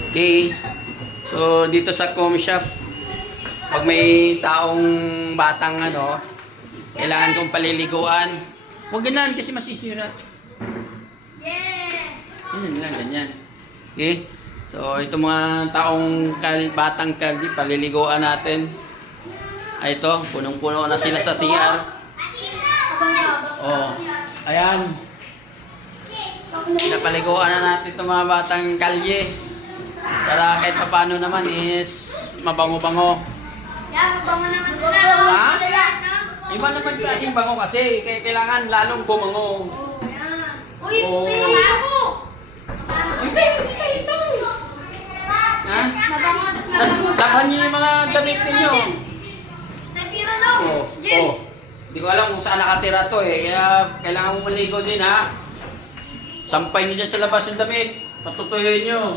Okay. So, dito sa com shop, pag may taong batang kailangan kong paliliguan, huwag ganyan kasi masisira. Ganyan lang, ganyan. Okay. So, ito mga taong batang kaldi, paliliguan natin. Ay, ito, punong-puno na sila sa CR. Oh, ayan. Pinapaliguan na natin itong mga batang kalye. Para kahit paano naman is mabango-bango. Mabango naman sila. Ha? Iba naman kasing bango kasi. Kaya kailangan lalong bumango. Uy, Oh. ako! Ha? Laban niyo yung mga damit ninyo. Oh, oh. Hindi ko alam kung saan nakatira to Kaya kailangan mo maligo din ha. Sampay niyo dyan sa labas yung damit. Patutuyoy niyo.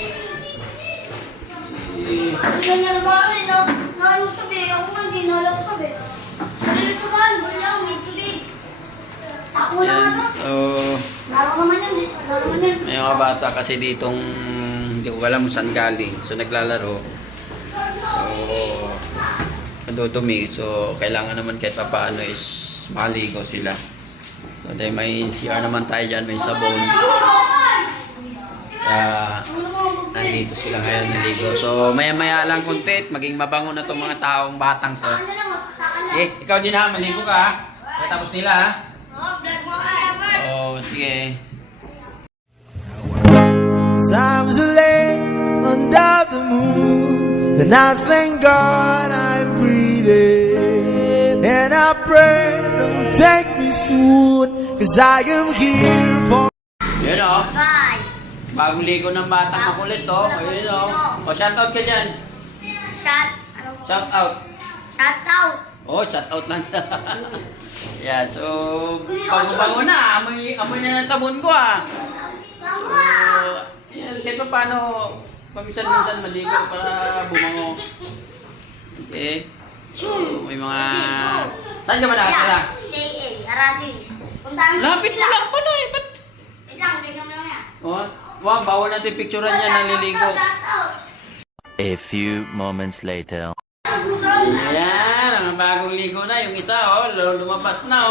Ganyan ba ako nalusog ako nga hindi nalusog nalusogan, wala, may tubig. Ako lang ano. Laro naman yan. May mga bata kasi ditong hindi ko alam saan galing. So naglalaro. Madudumi. So kailangan naman kahit paano is maligo sila. So dahil may CR naman tayo dyan, may sabon. Kaya nandito sila ngayon naligo. So maya-maya lang kuntit, maging mabango na itong mga taong batang to. Ikaw din ha, maligo ka ha. Tapos nila ha. Vlog mo ka ever. Sige. Times are late under the moon, then I thank God I'm breathing, and I pray don't take me soon, 'cause I am here for. Yun Guys, bagong ligo ng batang makulit Ayun shoutout ka dyan. Shout out. Shout out. Shout out lang. Yan, so bango na, amoy na ng sabon ko Yan, kahit pa paano paminsan-minsan maligo para bumango. Okay. So, may mga saan ka ba nakatira? Say Aratilis. Lapit mo lang pala ba't? Wait lang, ganyan mo lang yan. Wow, bawal natin picturean niya naliligo. A few moments later. Ayan, ang bagong ligo na. Yung isa, lumabas na,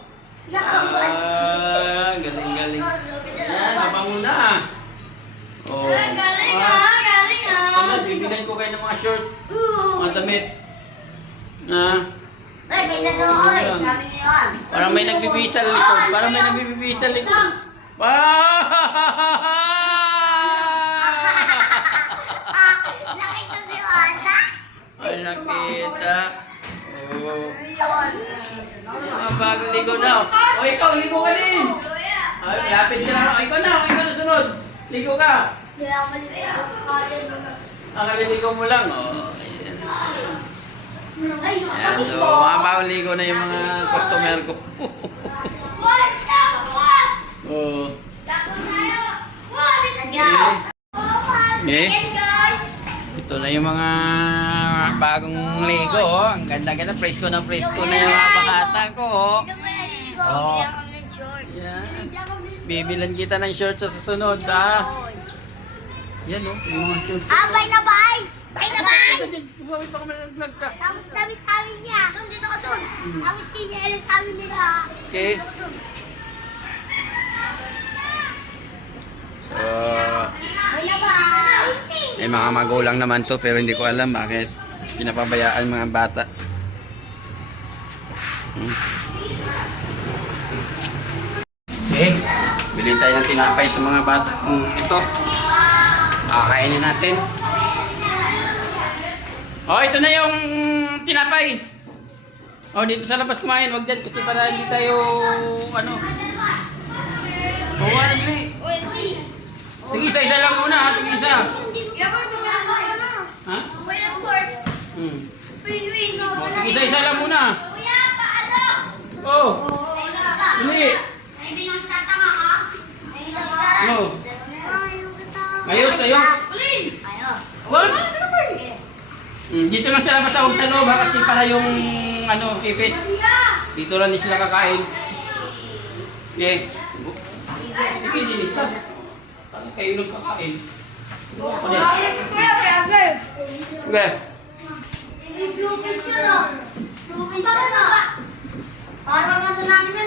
galing. Ayan, mabango na. Galing Sunod, bibilan ko kayo ng mga short, mga damit. Pre, may isa daw ako sabi niyo yan. Parang may nagbibihis sa likod. Nakita si Wanda? Ay, nakita. Ang bagong ligo na. Ikaw, ligo ka din. Ay, lapit ka na. Ikaw na sunod. Ligo ka. Hindi ako maliligo. Ang kaliligo mo lang, Ayan. Ay, Ayan, so mga bagong ligo na yung mga customer ko. Okay. Ito na yung mga bagong ligo, Ang ganda-ganda, presko na yung mga bata ko, Yan. Bibilan kita ng short sa susunod, Yan, yung mga short. Bye na bye! Bye na bye! Bumawit pa kami nag-vlog ka. Tapos damit-awin niya. Sun, dito ka, Sun. Tapos chinelas awin nila. Okay. Dito ka, Sun. So, Bye na bye! may mga magulang naman to pero hindi ko alam bakit pinapabayaan mga bata. Okay, bilhin tayo ng tinapay sa mga bata. Ito, kakainin natin. Ito na yung tinapay. Dito sa labas kumain, wag dyan kasi para hindi tayo bawa na dali. Sige, isa-isa lang muna ha, sige isa. Ha? Sige, isa-isa lang muna. Dali. Ayos. Dito lang sila matawag sa loob kasi para yung ipis. Dito lang sila kakain. Okay. Sige, din isa. Kayo nagkakain. Diba? Blue fish yun, oh. Blue fish yun, oh. Parang ano namin yun,